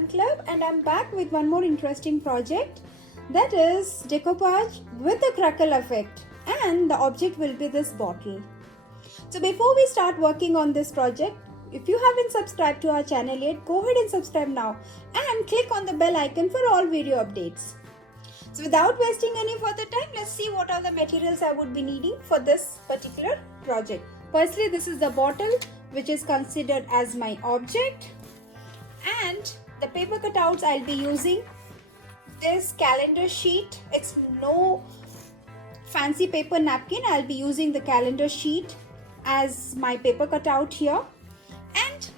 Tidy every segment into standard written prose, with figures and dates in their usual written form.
Fun Club, and I'm back with one more interesting project, that is decoupage with the crackle effect, and the object will be this bottle. So before we start working on this project, if you haven't subscribed to our channel yet, go ahead and subscribe now and click on the bell icon for all video updates. So without wasting any further time, let's see what are the materials I would be needing for this particular project. Firstly, this is the bottle which is considered as my object, and the paper cutouts I'll be using this calendar sheet. It's no fancy paper napkin. I'll be using the calendar sheet as my paper cutout here, and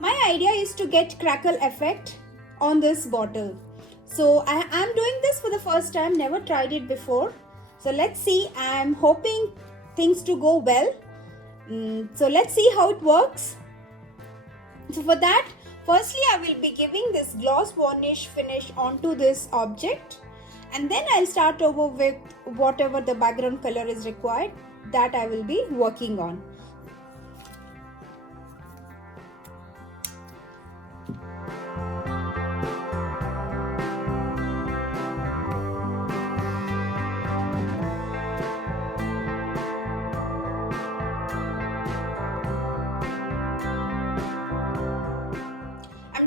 my idea is to get crackle effect on this bottle. So I am doing this for the first time, never tried it before. So let's see. I'm hoping things to go well. So let's see how it works. So for that, firstly I will be giving this gloss varnish finish onto this object, and then I'll start over with whatever the background color is required that I will be working on.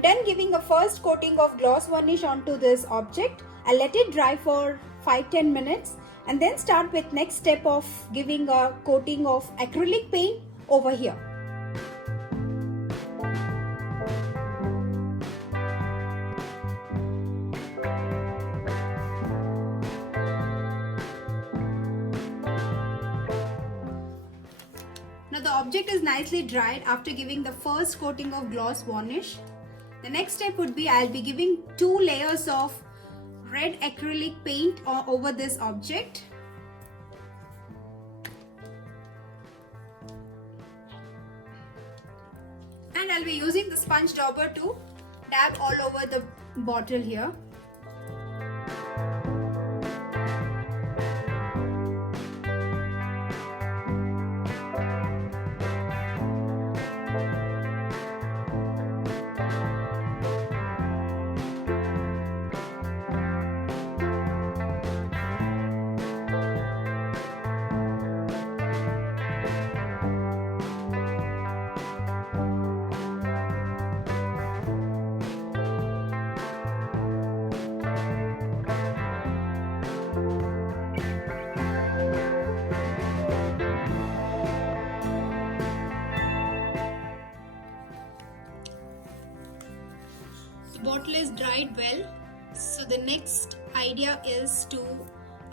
Then giving a first coating of gloss varnish onto this object. I'll let it dry for 5-10 minutes and then start with next step of giving a coating of acrylic paint over here. Now the object is nicely dried after giving the first coating of gloss varnish. The next step would be I'll be giving 2 layers of red acrylic paint over this object. And I'll be using the sponge dauber to dab all over the bottle here. Bottle is dried well, so the next idea is to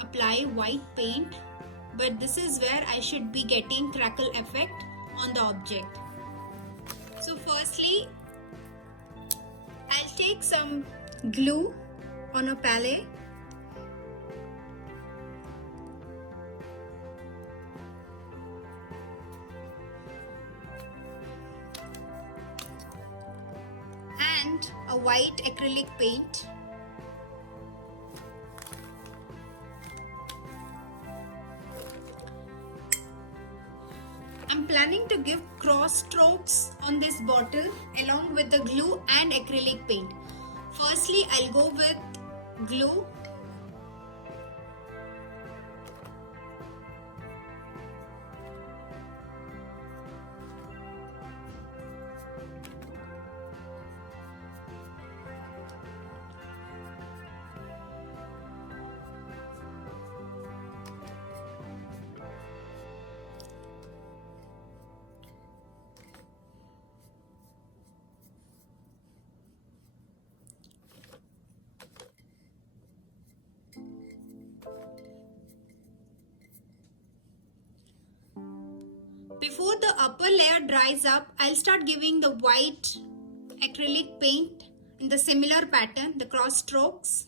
apply white paint, but this is where I should be getting crackle effect on the object. So firstly, I'll take some glue on a palette . And a white acrylic paint. I'm planning to give cross strokes on this bottle along with the glue and acrylic paint. Firstly, I'll go with glue. Before the upper layer dries up, I'll start giving the white acrylic paint in the similar pattern, the cross strokes.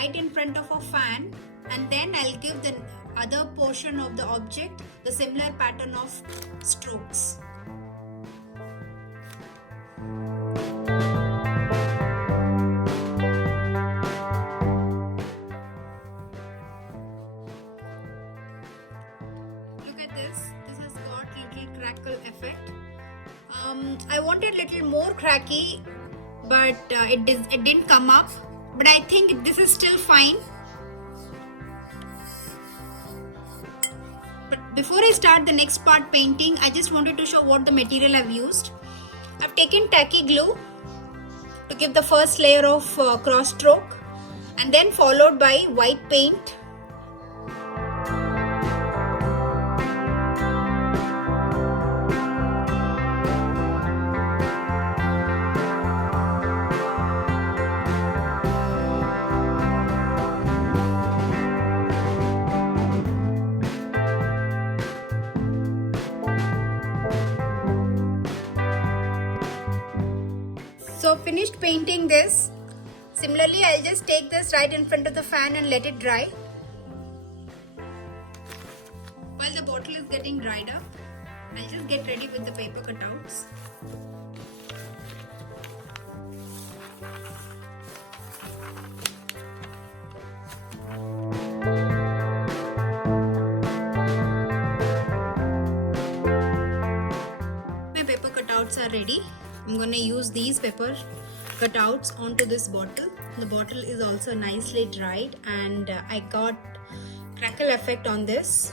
right in front of a fan, and then I'll give the other portion of the object the similar pattern of strokes. Look at this. This has got little crackle effect. I wanted little more cracky, but it didn't come up. But I think this is still fine. But before I start the next part painting, I just wanted to show what the material I've used. I've taken tacky glue to give the first layer of cross stroke, and then followed by white paint. So finished painting this. Similarly, I'll just take this right in front of the fan and let it dry. While the bottle is getting dried up, I'll just get ready with the paper cutouts. My paper cutouts are ready. I'm going to use these paper cutouts onto this bottle. The bottle is also nicely dried, and I got crackle effect on this.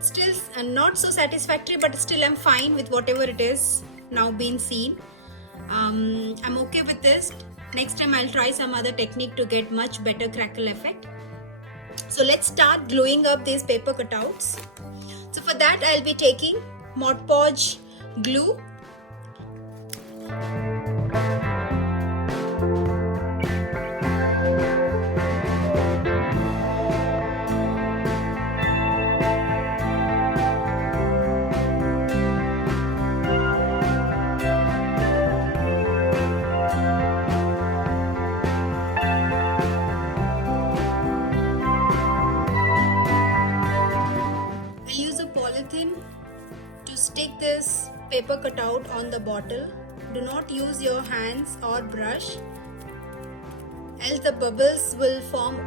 Still not so satisfactory, but still I'm fine with whatever it is now being seen. I'm okay with this. Next time I'll try some other technique to get much better crackle effect. So let's start gluing up these paper cutouts. So for that I'll be taking Mod Podge glue. To stick this paper cutout on the bottle. Do not use your hands or brush, else the bubbles will form.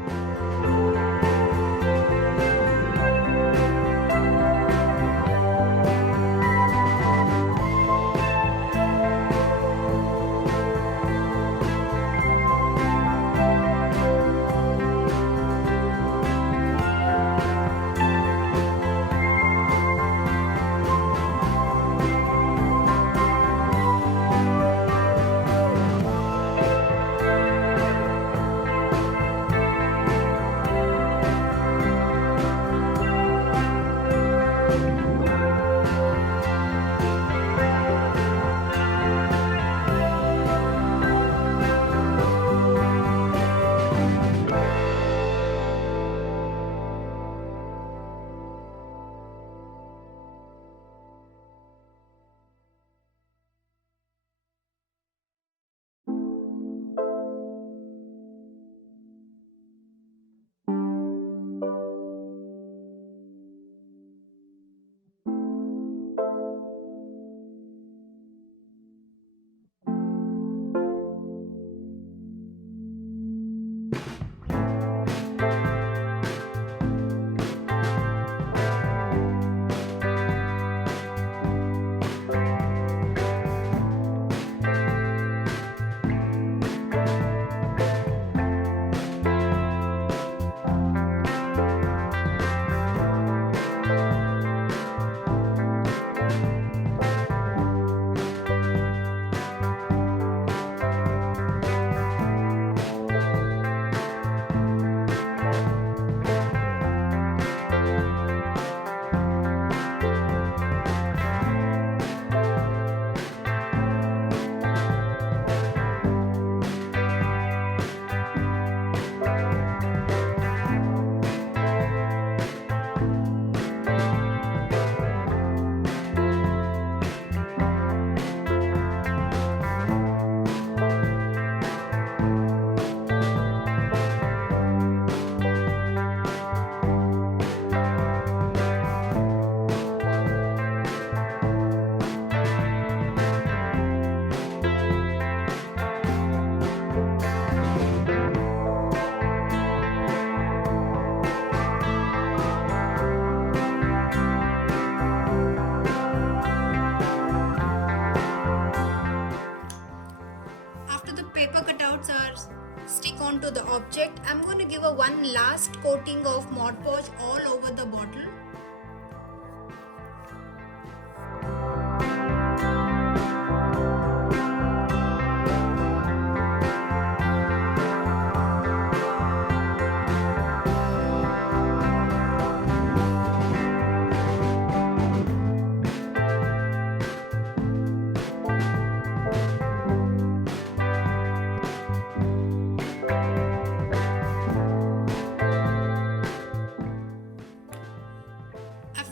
to the object, I'm going to give a one last coating of Mod Podge all over the bottle.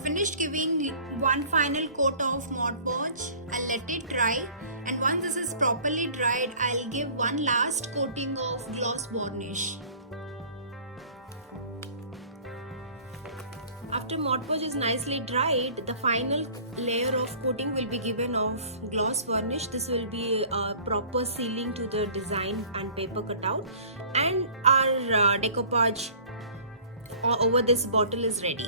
Finished giving one final coat of Mod Podge. I'll let it dry, and once this is properly dried, I'll give one last coating of gloss varnish. After Mod Podge is nicely dried, the final layer of coating will be given of gloss varnish. This will be a proper sealing to the design and paper cutout, and our decoupage over this bottle is ready.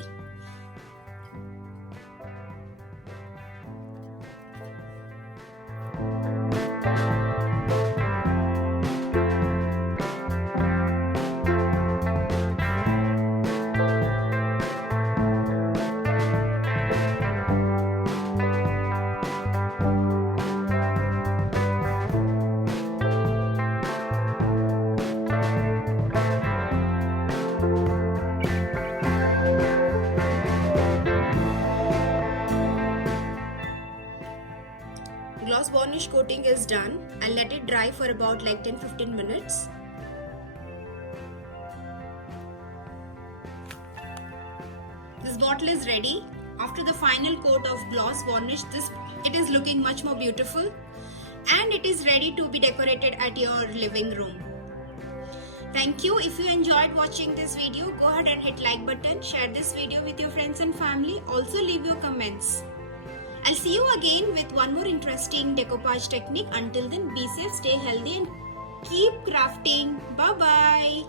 Gloss varnish coating is done. I'll let it dry for about like 10-15 minutes. This bottle is ready. After the final coat of gloss varnish, it is looking much more beautiful, and it is ready to be decorated at your living room. Thank you. If you enjoyed watching this video, go ahead and hit like button, share this video with your friends and family. Also leave your comments. I'll see you again with one more interesting decoupage technique. Until then, be safe, stay healthy, and keep crafting. Bye bye.